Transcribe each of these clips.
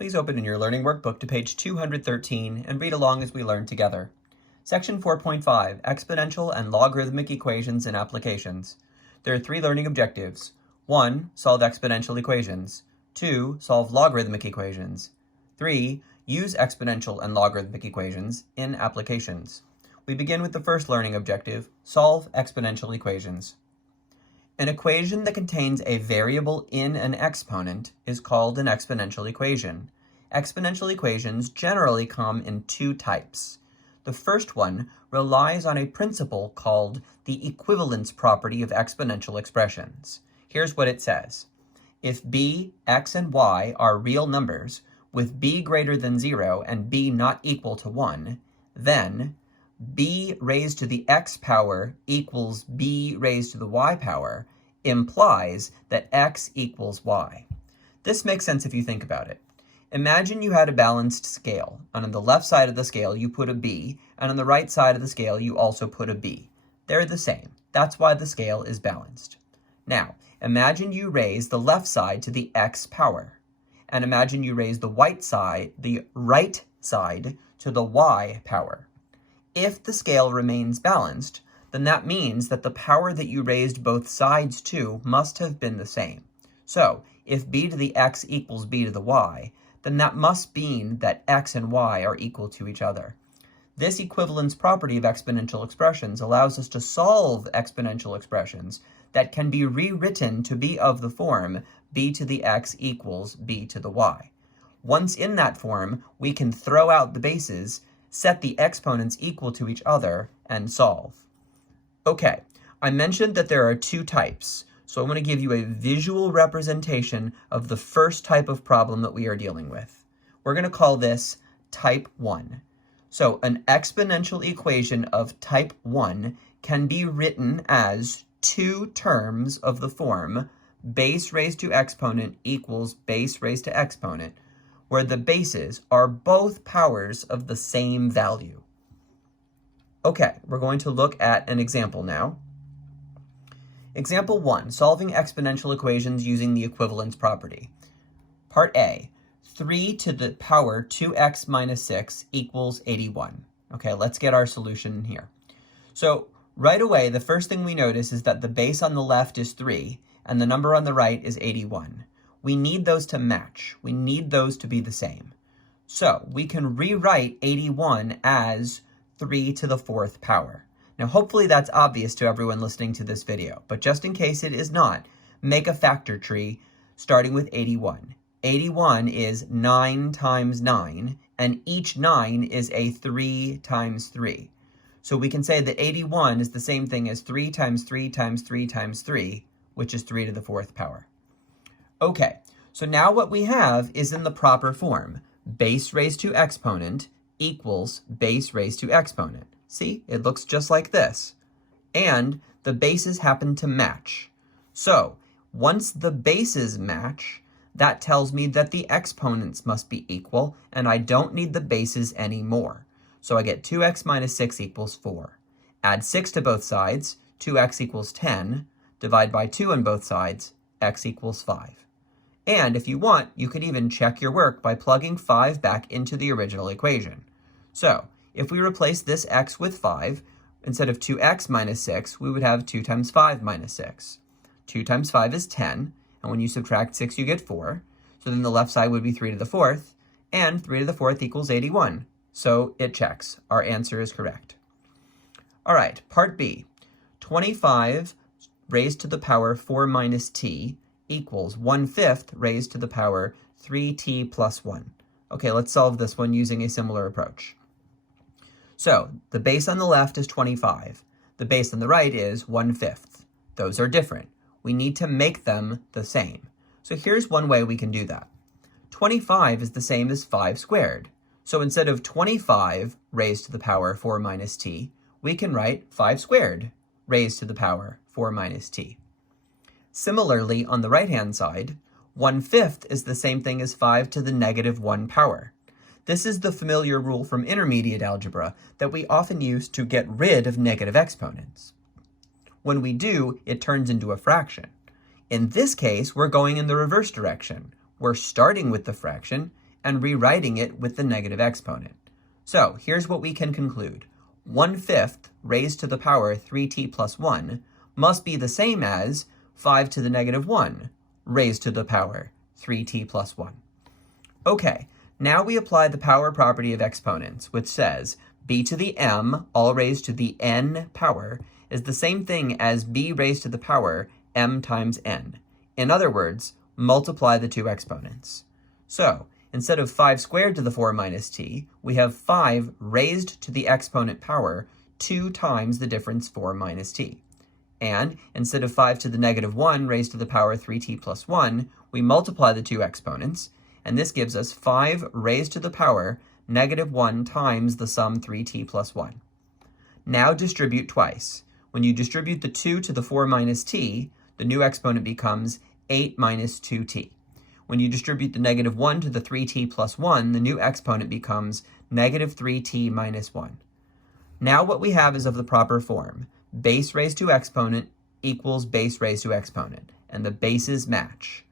Please open in your learning workbook to page 213 and read along as we learn together. Section 4.5, Exponential and Logarithmic Equations and Applications. There are three learning objectives. 1. Solve exponential equations. 2. Solve logarithmic equations. 3. Use exponential and logarithmic equations in applications. We begin with the first learning objective, solve exponential equations. An equation that contains a variable in an exponent is called an exponential equation. Exponential equations generally come in two types. The first one relies on a principle called the equivalence property of exponential expressions. Here's what it says. If b, x, and y are real numbers, with b greater than 0 and b not equal to 1, then b raised to the x power equals b raised to the y power implies that x equals y. This makes sense if you think about it. Imagine you had a balanced scale, and on the left side of the scale you put a b, and on the right side of the scale you also put a b. They're the same. That's why the scale is balanced. Now, imagine you raise the left side to the x power, and imagine you raise the right side to the y power. If the scale remains balanced, then that means that the power that you raised both sides to must have been the same. So, if b to the x equals b to the y, then that must mean that x and y are equal to each other. This equivalence property of exponential expressions allows us to solve exponential expressions that can be rewritten to be of the form b to the x equals b to the y. Once in that form, we can throw out the bases, set the exponents equal to each other, and solve. Okay, I mentioned that there are two types, so I'm going to give you a visual representation of the first type of problem that we are dealing with. We're going to call this type 1. So an exponential equation of type 1 can be written as two terms of the form base raised to exponent equals base raised to exponent, where the bases are both powers of the same value. Okay, we're going to look at an example now. Example 1, solving exponential equations using the equivalence property. Part A, 3 to the power 2x minus 6 equals 81. Okay, let's get our solution here. So right away, the first thing we notice is that the base on the left is 3, and the number on the right is 81. We need those to match. We need those to be the same. So we can rewrite 81 as 3 to the 4th power. Now hopefully that's obvious to everyone listening to this video, but just in case it is not, make a factor tree starting with 81. 81 is 9 times 9, and each 9 is a 3 times 3. So we can say that 81 is the same thing as 3 times 3 times 3 times 3, which is 3 to the 4th power. Okay, so now what we have is in the proper form. Base raised to exponent equals base raised to exponent. See, it looks just like this. And the bases happen to match. So once the bases match, that tells me that the exponents must be equal, and I don't need the bases anymore. So I get 2x minus 6 equals 4. Add 6 to both sides, 2x equals 10. Divide by 2 on both sides, x equals 5. And if you want, you could even check your work by plugging 5 back into the original equation. So if we replace this x with 5, instead of 2x minus 6, we would have 2 times 5 minus 6. 2 times 5 is 10, and when you subtract 6, you get 4. So then the left side would be 3 to the 4th, and 3 to the 4th equals 81. So it checks. Our answer is correct. All right, part B. 25 raised to the power 4 minus t equals 1/5 raised to the power 3t plus 1. Okay, let's solve this one using a similar approach. So the base on the left is 25. The base on the right is 1/5. Those are different. We need to make them the same. So here's one way we can do that. 25 is the same as 5 squared. So instead of 25 raised to the power 4 minus t, we can write 5 squared raised to the power 4 minus t. Similarly, on the right-hand side, 1/5 is the same thing as 5 to the negative 1 power. This is the familiar rule from intermediate algebra that we often use to get rid of negative exponents. When we do, it turns into a fraction. In this case, we're going in the reverse direction. We're starting with the fraction, and rewriting it with the negative exponent. So here's what we can conclude. 1/5 raised to the power 3t plus 1 must be the same as 5 to the negative 1 raised to the power 3t plus 1. Okay, now we apply the power property of exponents, which says b to the m, all raised to the n power, is the same thing as b raised to the power m times n. In other words, multiply the two exponents. So, instead of 5 squared to the 4 minus t, we have 5 raised to the exponent power 2 times the difference 4 minus t. And instead of 5 to the negative 1 raised to the power 3t plus 1, we multiply the two exponents, and this gives us 5 raised to the power negative 1 times the sum 3t plus 1. Now distribute twice. When you distribute the 2 to the 4 minus t, the new exponent becomes 8 minus 2t. When you distribute the negative 1 to the 3t plus 1, the new exponent becomes negative 3t minus 1. Now what we have is of the proper form. Base raised to exponent equals base raised to exponent, and the bases match.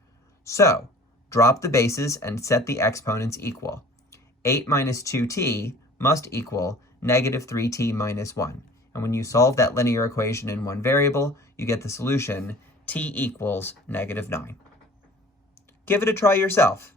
So, drop the bases and set the exponents equal. 8 minus 2t must equal negative 3t minus 1. And when you solve that linear equation in one variable, you get the solution t equals negative 9. Give it a try yourself.